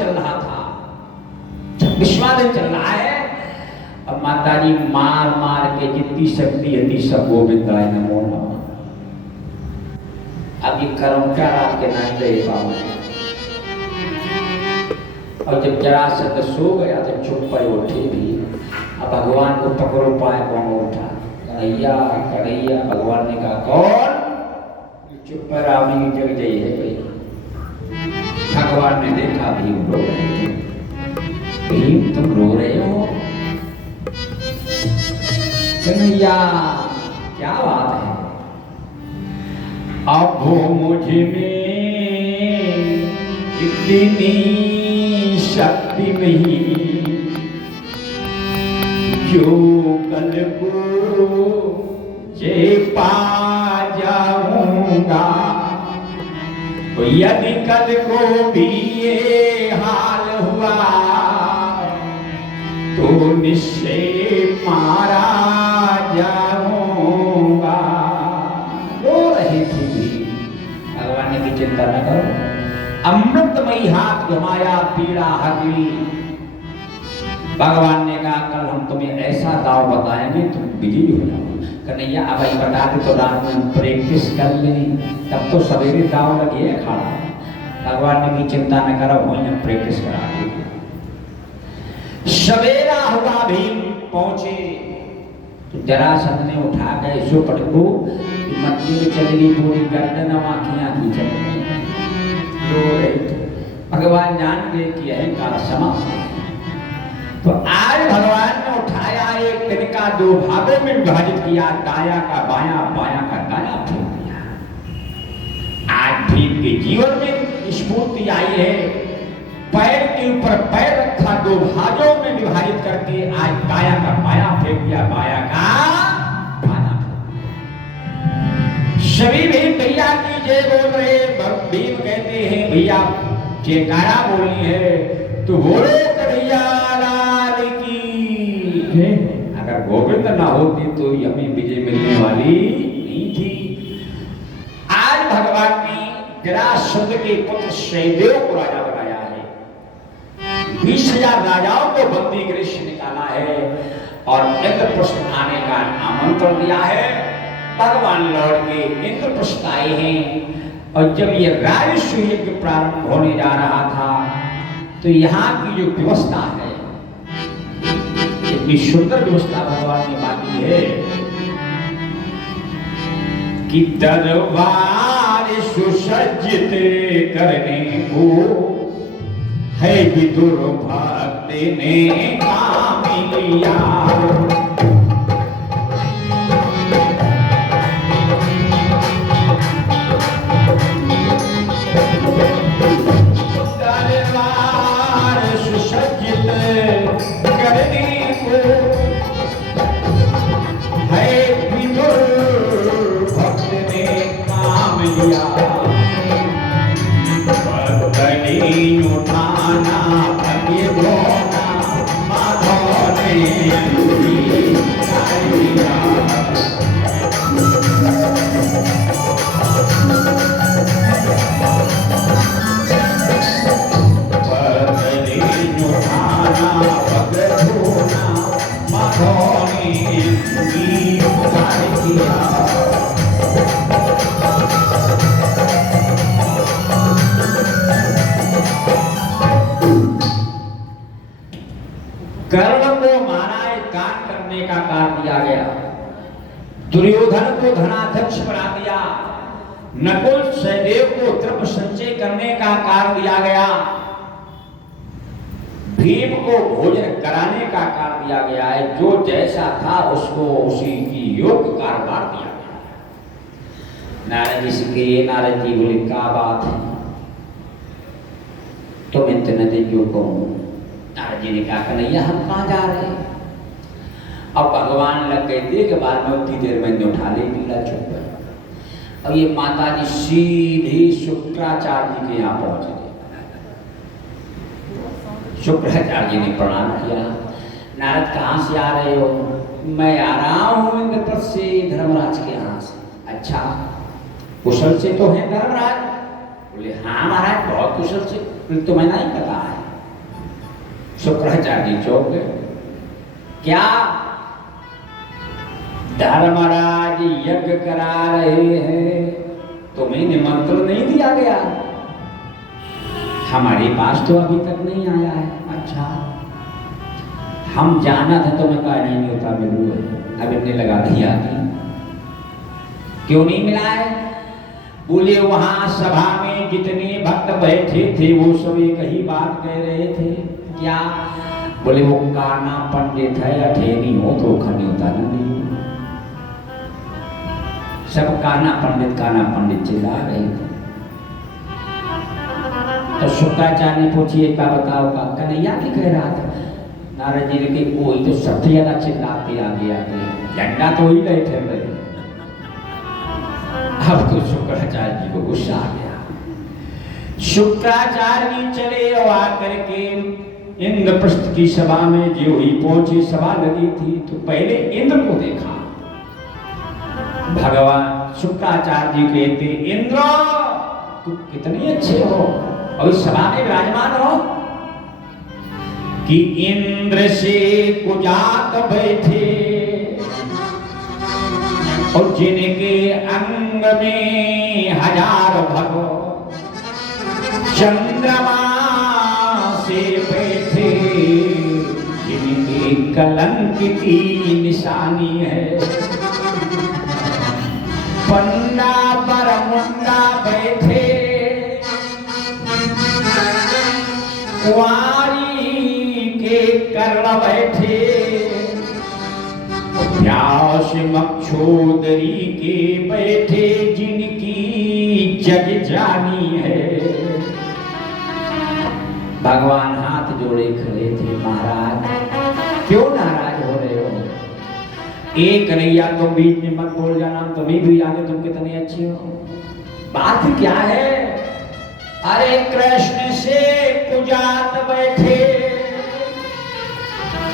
चल रहा था, 26वां दिन चल रहा है। अब माता जी मार मार के जितनी शक्ति यदि सब गोविंदाय नमो नमः। अब ये कर्म क्या रात के नाच रहे बाबा। और जब जरासंध सो गया तो चुप पर उठे भी। अब भगवान को पकड़ो पाए, कौन उठा? कन्हैया कन्हैया। भगवान ने कहा कौन? चुप पर रावणी की जग गई है भाई। भगवान ने देखा भीम रो रहे थे। भीम तुम रो रहे हो? कन्हैया क्या बात है? अब वो मुझ में इतनी शक्ति नहीं जो कल को जे पा जाऊंगा। यदि कल को भी ये हाल हुआ तो निश्चय मारा जाऊंगा। रो रही थी। भगवान ने की चिंता न करो, अमृतमयी हाथ घुमाया, पीड़ा हटी। भगवान ने कहा कल हम तुम्हें ऐसा दाव बताएंगे तुम विजयी हो जाओ। कन्हैया अब आई बता दे तो रात में प्रैक्टिस कर ले, तब तो सवेरे दाव लगी है खाना। भगवान ने की चिंता न करो, वहीं प्रैक्टिस करा दी। सवेरा हुआ, भीम पहुंचे तो जरासंध ने उठा के सुपट को मट्टी में चल रही पूरी गर्दन आंखियां की चल रही। भगवान जान गए कि अहंकार समाप्त। तो आज भगवान ने उठाया, एक दिन का दो भागों में विभाजित किया, दाया का बाया, बाया का दाया फेंक दिया। आज भीम के जीवन में स्फूर्ति आई है। पैर के ऊपर पैर रखा, दो भागों में विभाजित करके आज दाया का बाया फेंक दिया, बाया का बाया। सभी भीम भैया की जय बोल रहे। भीम कहते हैं भैया जयकारा बोलनी है तो बोलो कन्हैया लाल की। अगर गोविंद ना होती तो हमें विजय मिलने वाली नहीं थी। आज भगवान ने जरासंध के पुत्र सहदेव को राजा बनाया है। 20,000 राजाओं को बंदी गृह से निकाला है और इंद्रप्रस्थ आने का आमंत्रण दिया है। भगवान लौट के इंद्रप्रस्थ आए हैं। और जब ये राजस्व यज्ञ प्रारंभ होने जा रहा था तो यहाँ की जो व्यवस्था है, इतनी सुंदर व्यवस्था भगवान ने बांधी है कि दरबार सुसज्जित करने को है विदुर भक्त ने काम लिया। कर्ण को मारा, एक कांड करने का कारण दिया गया। दुर्योधन को धनाध्यक्ष बना दिया। नकुल सहदेव को द्रव्य संचय करने का कारण दिया गया। भीम को भोजन कराने का कारण दिया गया है। जो जैसा था उसको उसी की योग्य कारोबार दिया गया। नारद जी से कहे, नारद जी बोले क्या बात है, तुम इतने दिन जो कहूं। नारद जी ने कहा कन्हैया हम कहाँ जा रहे हैं? अब भगवान लग गए थे कि बाद में उतनी देर में उठा ले पीला चुप। अब ये माता जी सीधे शुक्राचार्य जी के यहाँ पहुंच गए। शुक्राचार्य जी ने प्रणाम किया। नारद कहाँ से आ रहे हो? मैं आ रहा हूँ इंद्रप्रस्थ से, धर्मराज के यहाँ से। अच्छा कुशल से तो है धर्मराज? बोले हाँ महाराज बहुत कुशल से। तुम्हें नहीं पता है शुक्राचार्य जी चौंक गए। क्या धर्मराज यज्ञ करा रहे हैं, तुम्हें निमंत्रण नहीं दिया गया? हमारे पास तो अभी तक नहीं आया है। अच्छा, हम जाना था तो मैं कहा नहीं होता मिलू है, अब इतने लगा दिया कि क्यों नहीं मिला है? बोले वहां सभा में जितने भक्त बैठे थे वो सब एक ही बात कह रहे थे। क्या? बोले वो काना पंडित है, अठेनी हो तो खनी होता नहीं। सब काना पंडित चिल्ला रहे थे। तो शुक्राचार्य ने पूछिए क्या बताओ का कन्हैया की कह रहा था? नारद जी ने कि कोई तो सबसे ज्यादा चिल्लाते आगे आते, झंडा तो ही नहीं थे रहे। अब तो शुक्राचार्य जी को गुस्सा आ गया। शुक्राचार्य जी चले और आकर के इंद्रप्रस्थ की सभा में जो ही पहुंचे, सभा लगी थी तो पहले इंद्र को देखा। भगवान शुक्राचार्य जी कहते, इंद्र तुम कितने अच्छे हो और इस सभा में विराजमान हो कि इंद्र से कुजात बैठे और जिनके अंग में हजार भगो चंद्रमा से बैठे, जिनके कलंक की निशानी है। पंडा पर मुंडा बैठे, कुंवारी के कर्ण बैठे, व्यास मक्षोदरी के बैठे, जिनकी जग जानी है। भगवान हाथ जोड़े खड़े थे। महाराज क्यों नाराज हो रहे हो? एक कन्हैया तुम बीच में मत बोल जाना, तुम्हें भी आगे तुम कितने अच्छे हो। बात क्या है? अरे कृष्ण से कुजात बैठे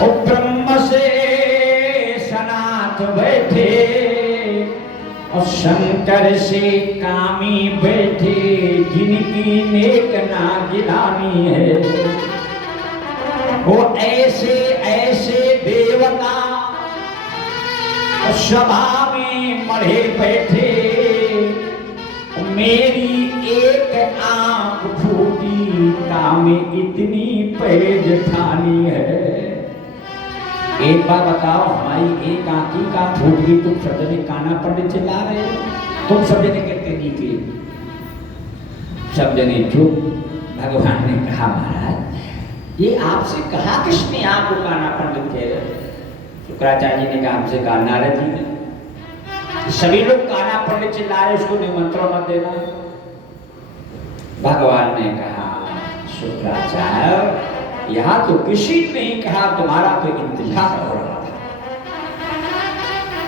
और ब्रह्म से सनात बैठे और शंकर से कामी बैठे, जिनकी नेक ना गिलानी है। वो ऐसे ऐसे देवता सभा में मढ़े बैठे, मेरी एक आंख फूटी कामे इतनी पैज ठानी है। एक बार बताओ, हमारी एक आंख ही का फूट गई, तुम सब जने काना पंडित चिल्ला रहे हो, तुम सब जने कहते नहीं थे, सब जने चुप। भगवान ने कहा महाराज ये आपसे कहा किसने आपको काना पंडित कह रहे? शुक्राचार्य जी ने कहा हमसे कहा नारद जी ने। सभी लोग काना पंडित चिल्ला रहे, उसको निमंत्रण मत देना। भगवान ने कहा शुक्राचार्य यहाँ तो किसी ने नहीं कहा, तुम्हारा तो इंतजार हो रहा था।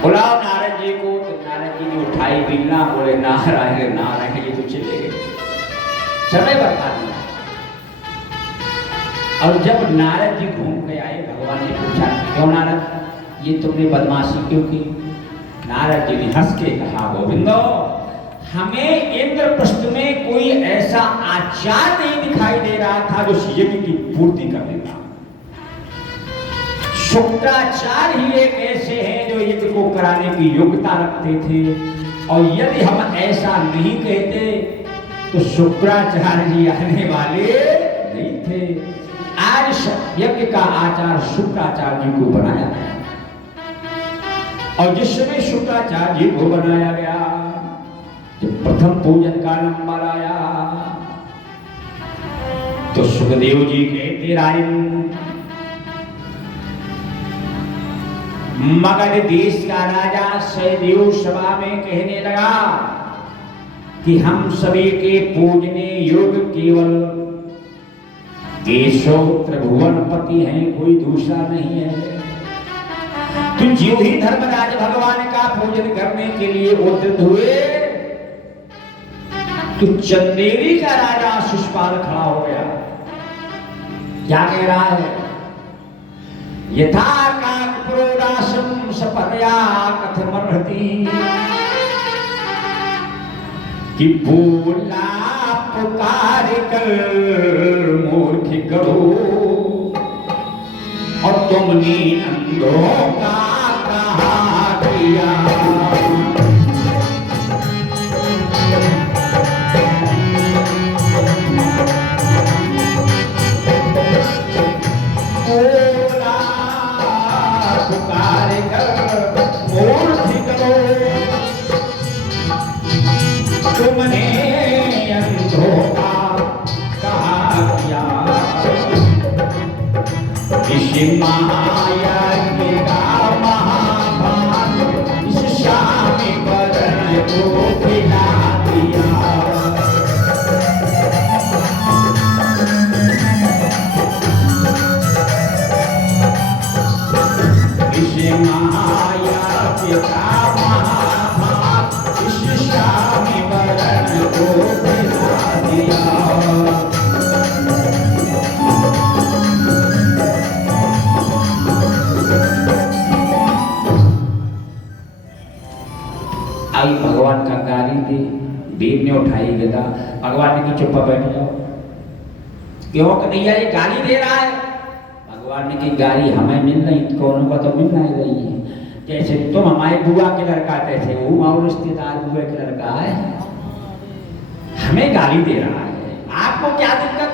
बुलाओ नारद जी को। तो नारद जी ने उठाई बिल्ला, बोले नारायण नारायण, ये तो चले गए, समय बर्बाद हुआ। और जब नारद जी घूम के आए, भगवान ने पूछा क्यों नारद ये तुमने बदमाशी क्यों की? नारद जी ने हंस के कहा गोविंदो, हमें इंद्रप्रस्थ में कोई ऐसा आचार नहीं दिखाई दे रहा था जो यज्ञ की पूर्ति कर देता। शुक्राचार्य ही एक ऐसे हैं जो यज्ञ को कराने की योग्यता रखते थे, और यदि हम ऐसा नहीं कहते तो शुक्राचार्य जी आने वाले नहीं थे। आज यज्ञ का आचार शुक्राचार्य जी को बनाया गया, और जिस समय शुक्राचार्य जी को बनाया गया, जब प्रथम पूजन का नंबर आया तो सुखदेव जी कहते राजन, मगध देश का राजा सहदेव सभा में कहने लगा कि हम सभी के पूजने योग्य केवल केशव त्रिभुवनपति हैं, कोई दूसरा नहीं है। तो जो ही धर्मराज भगवान का पूजन करने के लिए उद्यत हुए तो चंदेरी का राजा शिशुपाल खड़ा हो गया। क्या कह रहा है? यथा काकपुरोडासम सपर्या कथमर्हति, कि बोला पुकार कर मूर्ख करो, और तुमने अंधों का कहा किया। बोला पुकार कर मूर्ति करो, तुमने अंधों का कहा किया। इस महायज्ञ का महाभाग इस शामी वरण को खिला दिया। इस महायज्ञ का महाभाग इस शामी वरण को खिला दिया। आई भगवान का गाली दी, देव ने उठाई गदा। भगवान ने की चुप्पा बैठ जाओ, क्यों कन्हैया ये गाली दे रहा है? भगवान ने की गाली हमें मिल रही, कौनों को तो मिल नहीं रही है। जैसे तुम हमारे बुआ के लड़का, कैसे वो और रिश्तेदार बुआ के लड़का है, हमें गाली दे रहा है, आपको क्या दिक्कत?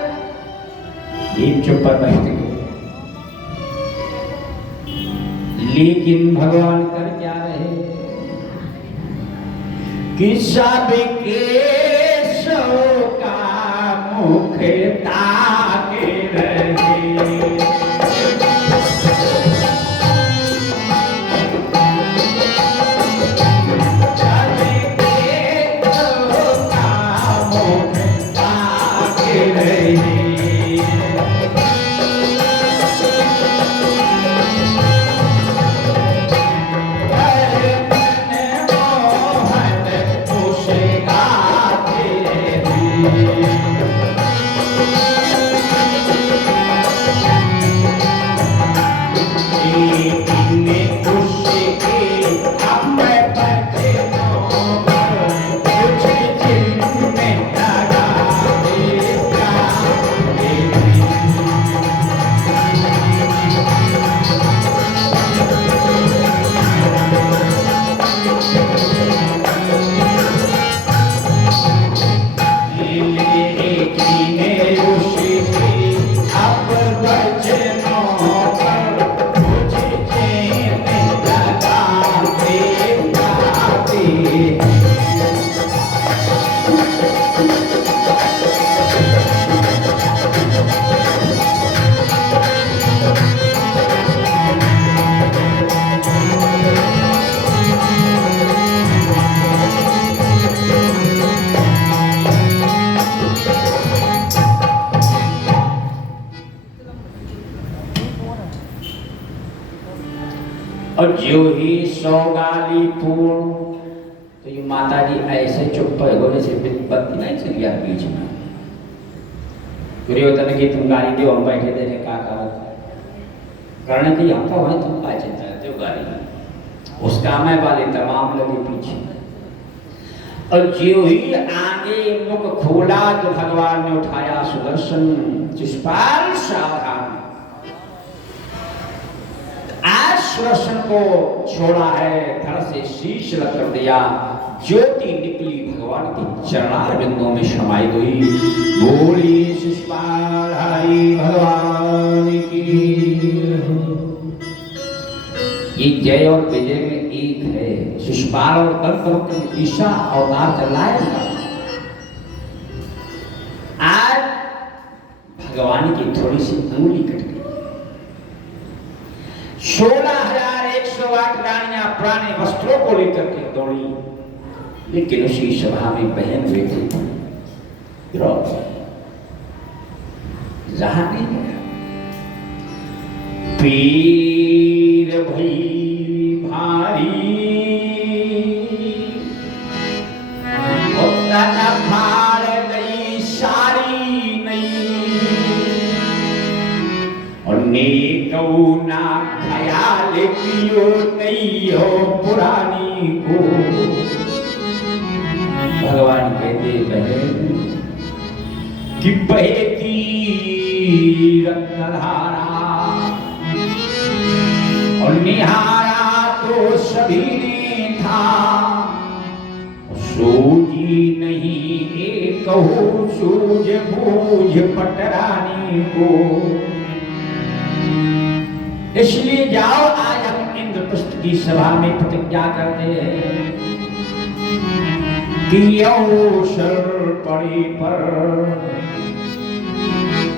देव चुप पर बैठ गए। लेकिन भगवान कर क्या रहे कि सबके सो का मुख ताके रहे। सबके सो का मुख ताके रहे। और जो ही सौगाली पूर्ण, तो ये माता जी ऐसे चुप हो जैसे बत्ती नहीं चल गया बीच में। दुर्योधन की तुम गाली दो, हम बैठे देने का कारण कि हम तो वहीं तुम का चिंता करते हो गाली, उस काम वाले तमाम लगे पीछे। और जो ही आगे मुख खोला तो भगवान ने उठाया सुदर्शन शिशुपाल सावधान। आज सुदर्शन को छोड़ा है, धड़ से शीश रख कर दिया, ज्योति निकली भगवान के चरणार बिंदुओं में समाई गई। बोली शिशुपाल हरि भगवान की। ये जय और विजय में एक है। शिशुपाल और कल्पवृक्ष की दिशा अवतार चल रहा है। आज भगवान की थोड़ी सी अंगुली कट गई। 16,108 रानियां पुराने वस्त्रों को लेकर के दौड़ी, लेकिन उसी सभा में बहन बैठी जहां नहीं गया। पीर भई भारी उतना भार गई सारी नहीं, और नेकऊ ना ख्याल पियो नहीं हो पुरानी को। भगवान कहते बहन कि बहती रत्नधारा और निहारा तो सभी ने था, सूझी नहीं एक सूझ बूझ पटरानी को। इसलिए जाओ आज हम इंद्रप्रस्थ की सभा में प्रतिज्ञा करते हैं कि अवसर पड़ी पर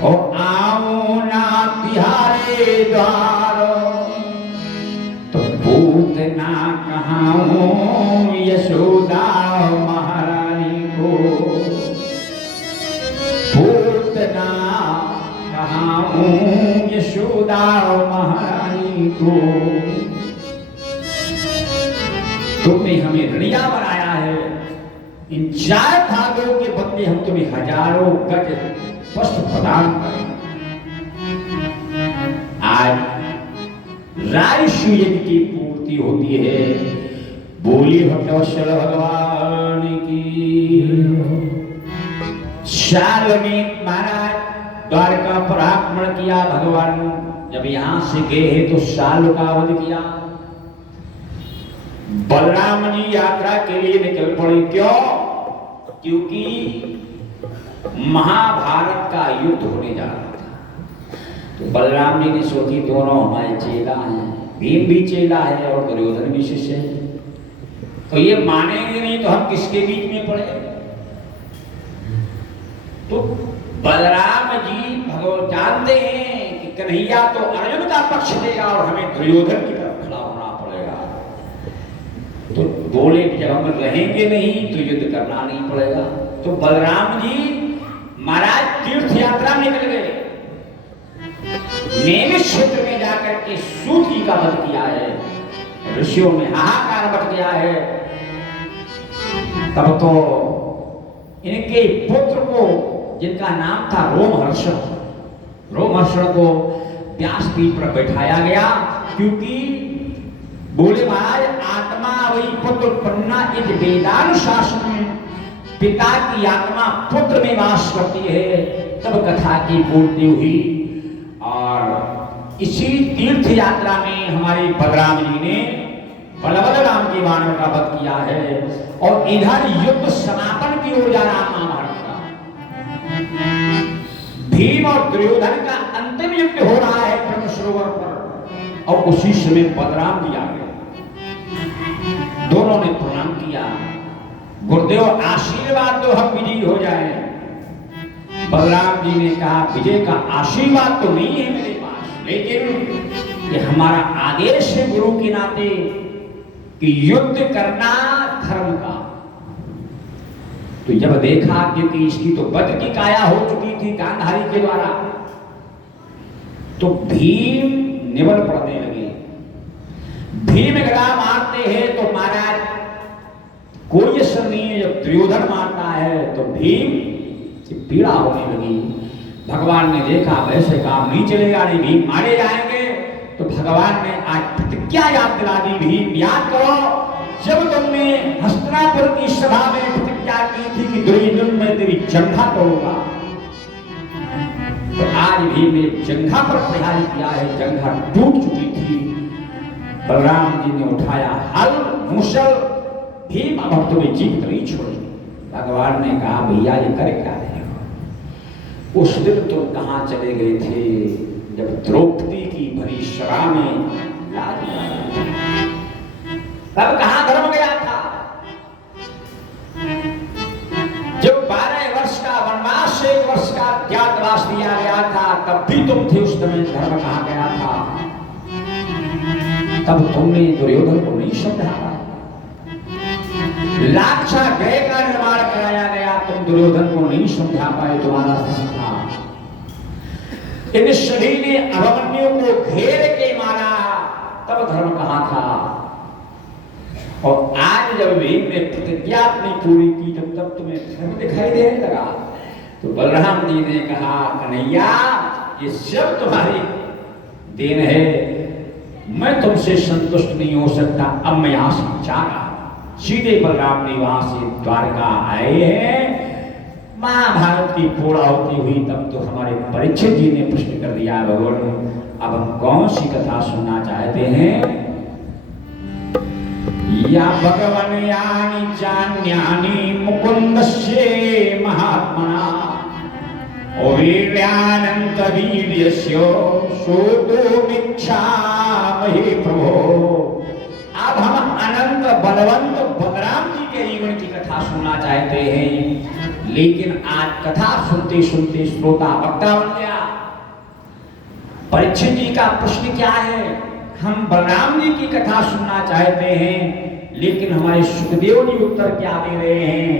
और आओ ना तिहारे द्वार, तो पूतना कहाँ हूँ यशोदा महारानी को, पूतना कहाँ हूँ यशोदा महारानी को। तुमने हमें ऋणिया बनाया है, इन 4 भागों के बदले हम तुम्हें हजारों गज वस्त्र प्रदान करें। आज राजस्व यज्ञ की पूर्ति होती है। बोली भक्तवत्सल भगवान की। साल में महाराज द्वारका पर आक्रमण किया भगवान, जब यहां से गए तो साल का वध किया। बलराम जी यात्रा के लिए निकल पड़े। क्यों? क्योंकि महाभारत का युद्ध होने जा रहा था। तो बलराम जी ने सोची दोनों हमारे चेला हैं, भीम भी चेला है और दुर्योधन भी शिष्य है, तो ये मानेंगे नहीं तो हम किसके बीच में पड़े। तो बलराम जी भगवान जानते हैं कि कन्हैया तो अर्जुन का पक्ष लेगा और हमें दुर्योधन की तरफ खड़ा होना पड़ेगा। तो बोले कि जब हम रहेंगे नहीं तो युद्ध करना नहीं पड़ेगा। तो बलराम जी महाराज तीर्थ यात्रा निकल गए, नैमिष क्षेत्र में जाकर के सूत जी का वध किया है, ऋषियों में हाहाकार मच गया है। तब तो इनके पुत्र को, जिनका नाम था रोमहर्षण, रोमहर्षण को व्यासपीठ पर बैठाया गया, क्योंकि बोले महाराज आत्मा वही पुत्र उत्पन्ना इस वेदानुशासन, पिता की आत्मा पुत्र में वास करती है। तब कथा की पूर्ति हुई और इसी तीर्थ यात्रा में हमारे बलराम जी ने बलभद्र राम के बाणों का वध किया है और इधर युद्ध समापन की ओर जा रहा महाभारत का। भीम और दुर्योधन का अंतिम युद्ध हो रहा है ब्रह्म सरोवर पर और उसी समय बलराम जी आ गए। दोनों ने प्रणाम किया, गुरुदेव आशीर्वाद दो हम विजयी हो जाए। बलराम जी ने कहा विजय का आशीर्वाद तो नहीं है मेरे पास, लेकिन ये हमारा आदेश है गुरु के नाते कि युद्ध करना धर्म का। तो जब देखा क्योंकि इसकी तो वध की काया हो चुकी थी गांधारी के द्वारा, तो भीम निबल पड़ने लगे। भीम गदा मारते हैं तो महाराज कोई असर नहीं है, जब दुर्योधन मारता है तो भीम की पीड़ा होने लगी। भगवान ने देखा वैसे काम नहीं चलेगा, नहीं भीम मारे जाएंगे। तो भगवान ने आज प्रतिज्ञा याद दिला दी, भीम याद करो जब तुमने हस्तिनापुर की सभा में प्रतिज्ञा की थी कि दुर्योधन में तेरी जंघा तोड़ूंगा, तो आज भीम ने जंघा पर प्रहार किया है, जंघा टूट चुकी थी। बलराम जी ने उठाया हल मूसल, भीम अब तुम्हें जीत नहीं छोड़ी। भगवान ने कहा भैया ये करे क्या रहे हो? उस दिन तुम कहां चले गए थे जब द्रौपदी की भरी सभा में लाज तब कहां धर्म गया था? जब 12 वर्ष का वनवास से 1 वर्ष का अज्ञातवास दिया गया था, तब भी तुम थे उस समय, धर्म कहां गया था? तब तुमने दुर्योधन को नहीं समझाया। लाक्षा गृह का निर्माण कराया गया, तुम दुर्योधन को नहीं समझा पाए, तुम्हारा था। इन सभी ने अभिमन्यु को घेर के मारा, तब धर्म कहां था? और आज जब भीम ने प्रतिज्ञा अपनी पूरी की, तब तुम्हें धर्म दिखाई देने लगा। तो बलराम जी ने कहा कन्हैया ये सब तुम्हारी देन है, मैं तुमसे संतुष्ट नहीं हो सकता, अब मैं यहां से जा रहा। सीधे बलराम जी वहां से द्वारका आए हैं। महाभारत की पूर्णाहुति हुई तब तो हमारे परीक्षित जी ने प्रश्न कर दिया, भगवान अब हम कौन सी कथा सुनना चाहते हैं? या भगवन यानी चान्यानी मुकुंदस्य महात्मना वीर्यानंत वीर्यस्य सोतुमिच्छामहि प्रभो। अब हम अनंत बलवंत बलराम जी के जीवन की कथा सुनना चाहते हैं, लेकिन आज कथा सुनते सुनते श्रोता वक्ता बन गया। परीक्षित जी का प्रश्न क्या है? हम बलराम जी की कथा सुनना चाहते हैं, लेकिन हमारे सुखदेव जी उत्तर क्या दे रहे हैं?